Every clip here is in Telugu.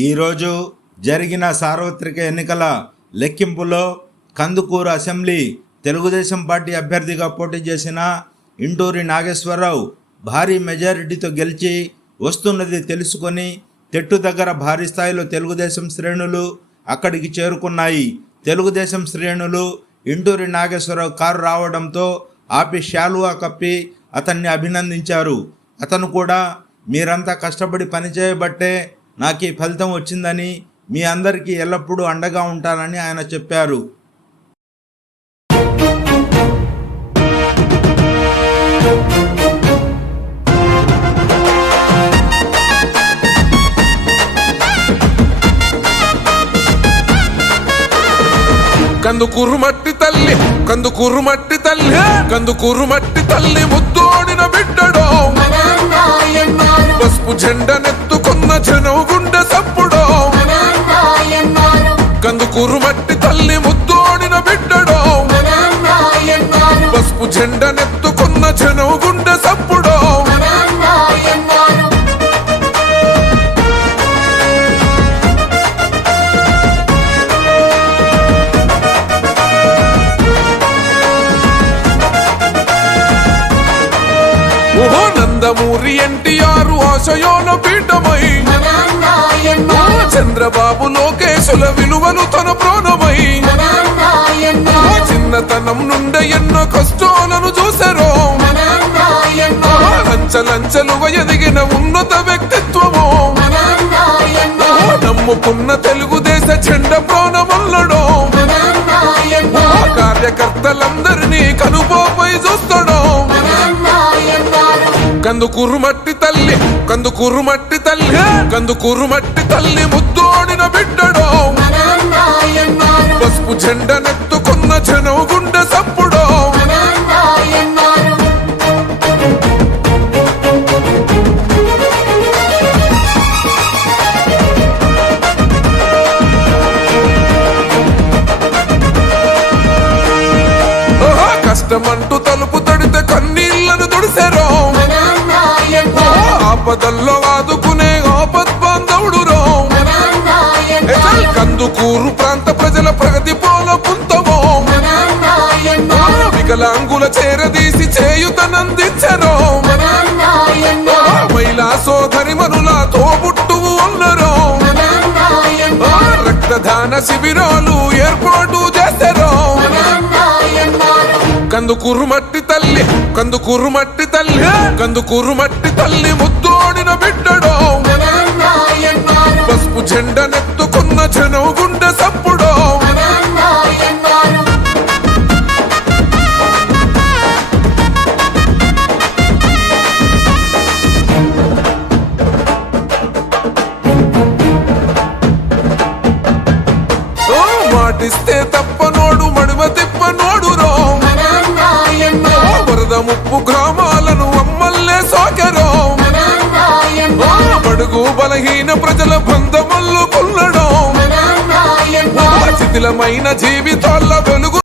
ఈరోజు జరిగిన సార్వత్రిక ఎన్నికల లెక్కింపులో కందుకూరు అసెంబ్లీ తెలుగుదేశం పార్టీ అభ్యర్థిగా పోటీ చేసిన ఇంటూరి నాగేశ్వరరావు భారీ మెజారిటీతో గెలిచి వస్తున్నది తెలుసుకొని తెట్టు దగ్గర భారీ స్థాయిలో తెలుగుదేశం శ్రేణులు అక్కడికి చేరుకున్నాయి. తెలుగుదేశం శ్రేణులు ఇంటూరి నాగేశ్వరరావు కారు రావడంతో ఆపి శాలువా కప్పి అతన్ని అభినందించారు. అతను కూడా మీరంతా కష్టపడి పనిచేయబట్టే నాకు ఈ ఫలితం వచ్చిందని, మీ అందరికీ ఎల్లప్పుడూ అండగా ఉంటానని ఆయన చెప్పారు. కందుకూరు మట్టి తల్లి, కందుకూరు మట్టి తల్లి, కందుకూరు మట్టి తల్లి ముద్దోడిన బిడ్డడో, పసుపు జెండనెత్తుకున్న జనం గుండె సప్పుడో. కందుకూరు మట్టి తల్లి ముద్దోడిన బిడ్డడో, పసుపు జెండనెత్తుకున్న జనం గుండె సప్పుడో. నందమూరి ఎన్టీఆర్ ఆశయోన పీఠమై, చంద్రబాబు లోకేశుల విలువలు తన ప్రాణమై, చిన్నతనం నుండి ఎన్నో కష్టాలను చూసారో, లంచలుగా ఎదిగిన ఉన్నత వ్యక్తిత్వము, నమ్ముకున్న తెలుగుదేశ జెండ ప్రాణమల్లడో, కార్యకర్తలందరినీ కనుపోపై చూస్తాడో. కందుకూరు మట్టి తల్లి, కందుకూరు మట్టి తల్లి, కందుకూరు మట్టి తల్లి ముద్దోడిన బిడ్డడో, పసుపు జెండనెత్తుకున్న జనం గుండె సప్పుడో. కష్టమంటూ తలుపు తడితే కన్నీళ్లను తుడిసారో, ఆపదల్లో ఆదుకునే ఆపద్బాంధవుడురో. కందుకూరు ప్రాంత ప్రజల ప్రగతి పోల పుంతమో, వికలాంగుల చేరదీసి చేయుతనందించరో, మహిళా సోదరి మనుల తోబుట్టువు అన్నరో, రక్తదాన శిబిరాలు ఏర్పాటు చేశారో. కందుకూరు మట్టి తల్లి, కందుకూరు మట్టి తల్లి, కందుకూరు మట్టి తల్లి ముద్దోడిన బిడ్డడో, పసుపు జెండనెత్తుకున్న జనం గుండె సప్పుడో. మాటిస్తే తప్పనోడు మడిమ తిప్పనోడురో, వరద ముప్పు గ్రామాలను అమ్మల్లే సోకెరో, బడుగు బలహీన ప్రజల బంధమల్లు కొల్లడో, శిథిలమైన జీవితాల వెలుగు.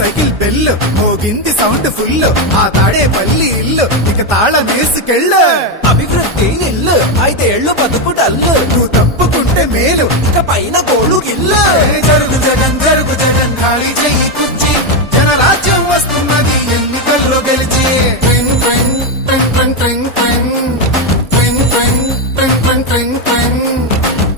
సైకిల్ బెల్ మోగింది సౌండ్ ఫుల్, ఆ తాడే పల్లి ఇల్లు ఇక తాళం వేసుకెళ్ళు. అభివృద్ధి నిల్లు 5 ఏళ్ళు బతుకు డల్లు, నువ్వు తప్పుకుంటే మేలు ఇక పైన గోడు గిల్లు. జరుగు జగన్ జరుగు జగన్ ఖాళీ చెయ్యి కుర్చీ, జనరాజ్యం వస్తున్నది ఎన్నికల్లో గెలిచి.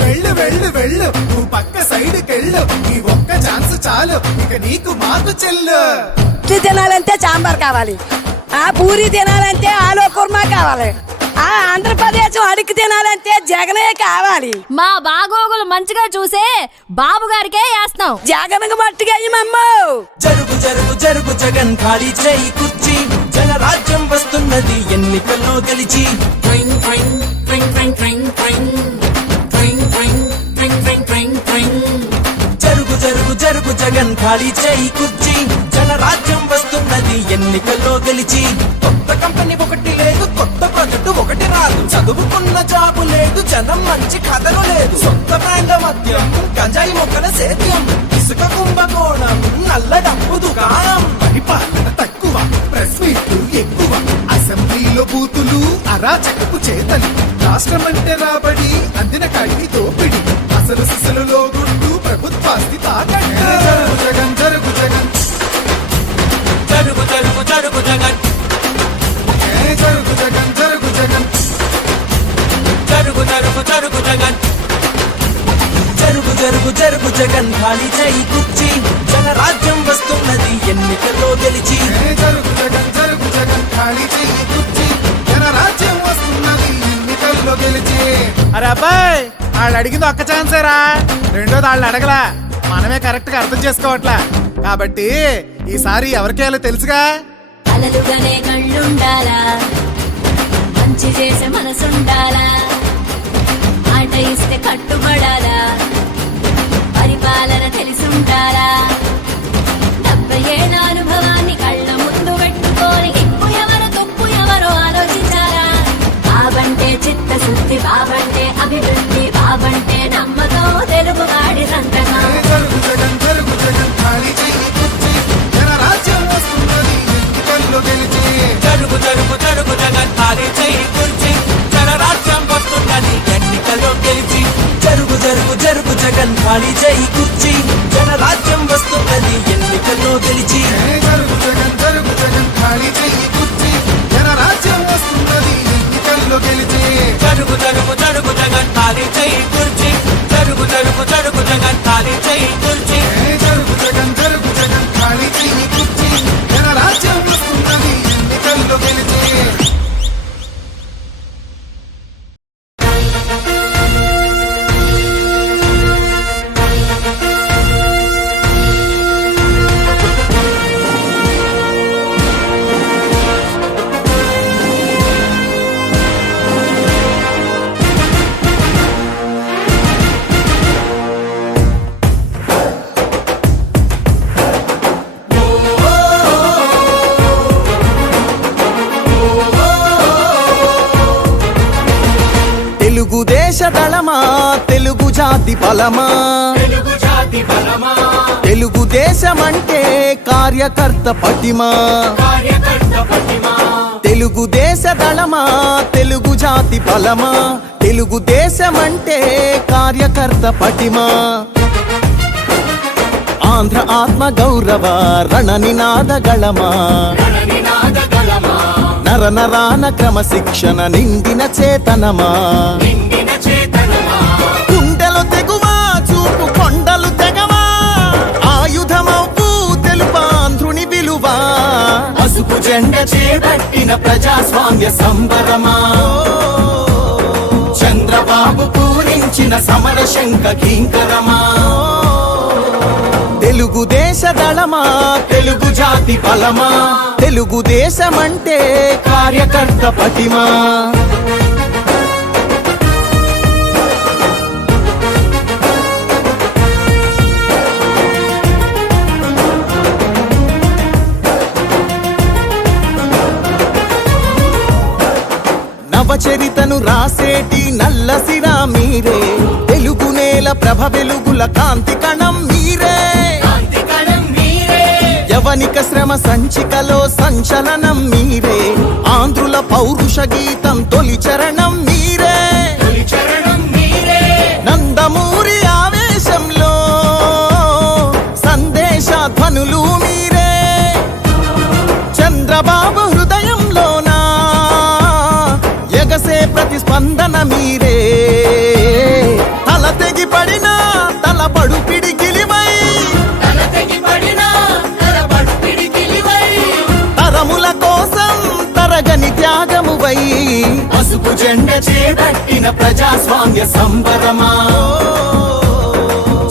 వెళ్ళు వెళ్ళు వెళ్ళు నువ్వు పక్క సైడ్ కెళ్ళు, ఈ ఒక్క ఛాన్స్ చాలు ఇక నీకు మాకు చెల్లు. ఇడ్లీ తినాలంటే సాంబార్ కావాలి, ఆ పూరి తినాలంటే ఆలో కుర్మా కావాలి, ఆ ఆంధ్రప్రదేశ్ అడిగి తినాలంటే జగనే కావాలి. మా బాగోగులు మంచిగా చూసే బాబు గారికే వేస్తాం. జగన్ మట్టిగా జరుగు జరుగు జరుగు జగన్ ఖాళీ చేయి కుర్చీ, జనరాజ్యం వస్తున్నది ఎన్నికల్లో గెలిచి. జరుగు జరుగు జరుగు జగన్ ఖాళీ చేయి కుర్చీ, జనరాజ్యం వస్తున్నది ఎన్నికల్లో గెలిచి. కొత్త కంపెనీ ఒకటి లేదు, కొత్త ప్రాజెక్టు ఒకటి రాదు, చదువుకున్న జాబు లేదు, జనం మంచి కథలు లేదు, సొంత బ్రాండ్ మద్యం గంజాయి మొక్కల సేద్యం, ఇసుక కుంభకోణం నల్ల డబ్బు దుకాణం. పరిపాలన తక్కువ, ప్రెస్ మీట్లు ఎక్కువ, అసెంబ్లీలో బూతులు, అరాచకపు చేతలు, రాష్ట్రమంటే రాబడి, అందిన కాడికి దోపిడి, అసలు సిసలులో గుండు, ప్రభుత్వాస్తి తాకట్టు. జరుగు జగన్ జరుగు జగన్ జరుగు జరుగు జరుగు జగన్ జరుగు జగన్ జరుగు జగన్ జరుగు జరుగు జరుగు జగన్ జరుగు జరుగు జరుగు జగన్ ఖాళీ చేయి కుర్చీ జనరాజ్యం వస్తున్నది ఎన్నికల్లో గెలిచి జరుగు జగన్ జరుగు జగన్ ఖాళీ చెయ్యి కుర్చీ జనరాజ్యం వస్తున్నది ఎన్నికల్లో గెలిచి. అరే అబ్బాయి వాళ్ళు అడిగింది ఒక్క ఛాన్సేరా, రెండోది వాళ్ళు అడగలా, మనమే కరెక్ట్ గా అర్థం చేసుకోవట్లా. కాబట్టి ఈసారి ఎవరికేయాలో తెలుసుగా. అలలుగానే కళ్ళుండాలా, మంచి చేసే మనసుండాలా, మాట ఇస్తే కట్టుబడాలా, పరిపాలన తెలిసుండాలా, 70 ఏళ్ళ అనుభవాన్ని కళ్ళ ముందు పెట్టుకొని ఇప్పు ఎవరు తప్పు ఎవరో ఆలోచించాలా. బాబంటే చిత్తశుద్ధి, బాబంటే అభివృద్ధి, బాబంటే నమ్మకం, తెలుగువాడి సంతకం. జరుగు జగన్ జరుగు జగన్ ఖాళీ చెయ్యి కుర్చీ జనరాజ్యం వస్తున్నది ఎన్నికల్లో గెలిచి. జరుగు జరుగు జరుగు జగన్ ఖాళీ చేయి కుర్చీ జనరాజ్యం వస్తున్నది ఎన్నికల్లో గెలిచి జరుగు జరుగు జరుగు జగన్ ఖాళీ చేయి కుర్చీ జనరాజ్యం వస్తున్నది ఎన్నికల్లో గెలిచి జరుగు జగన్ జరుగు జగన్ ఖాళీ చెయ్యి కుర్చీ జనరాజ్యం వస్తున్నది ఎన్నికల్లో గెలిచి. జరుగు జరుగు జరుగు జగన్ ఖాళీ చేయి కుర్చీ జరుగు జరుగు జరుగు జగన్ ఖాళీ చేయి కుర్చీ జరుగు జగన్ జరుగు జగన్ ఖాళీ చెయ్యి కుర్చీ జనరాజ్యం వస్తున్నది ఎన్నికల్లో గెలిచి. తెలుగుదేశ దళమా తెలుగు జాతి బలమా తెలుగుదేశమంటే కార్యకర్త పటిమా తెలుగుదేశ దళమా తెలుగు జాతి బలమా తెలుగుదేశమంటే కార్యకర్త పటిమా ఆంధ్ర ఆత్మ గౌరవ రణ గళమా నర నరాన క్రమశిక్షణ నిండిన చేతనమా గుండెలు తెగువా చూపు కొండలు తెగవా ఆయుధమౌపు తెలుపాంధ్రుని విలువా పసుపు జెండ చేపట్టిన ప్రజాస్వామ్య సంబరమా చంద్రబాబు పూరించిన సమర శంఖ కింకరమా తెలుగుదేశ దళమా తెలుగు జాతి బలమా తెలుగుదేశమంటే కార్యకర్త పటిమా నవచరితను రాసేటి నల్లసిరా మీరే తెలుగు నేల ప్రభ వెలుగుల కాంతి కణం మీరే యవనిక శ్రమ సంచికలో సంచలనం మీరే ఆంధ్రుల పౌరుష గీతం తొలి చరణం మీరే నందమూరి ఆవేశంలో సందేశధ్వనులు మీరే చంద్రబాబు హృదయంలోనా ఎగసే ప్రతిస్పందన మీరే తల తెగి పడిన తలపడు పిడికిలివై తరముల కోసం తరగని త్యాగమువై పసుపు జెండ చేపట్టిన ప్రజాస్వామ్య సంబరమా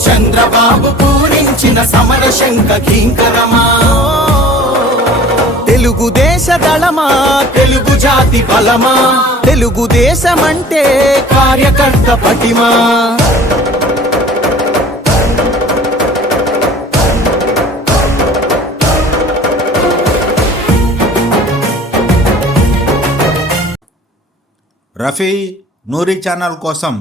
చంద్రబాబు పూరించిన సమర శంఖ కింకరమా తెలుగుదేశ దళమా తెలుగు జాతి బలమా తెలుగుదేశమంటే కార్యకర్త పటిమా రఫీ నూరి ఛానల్ కోసం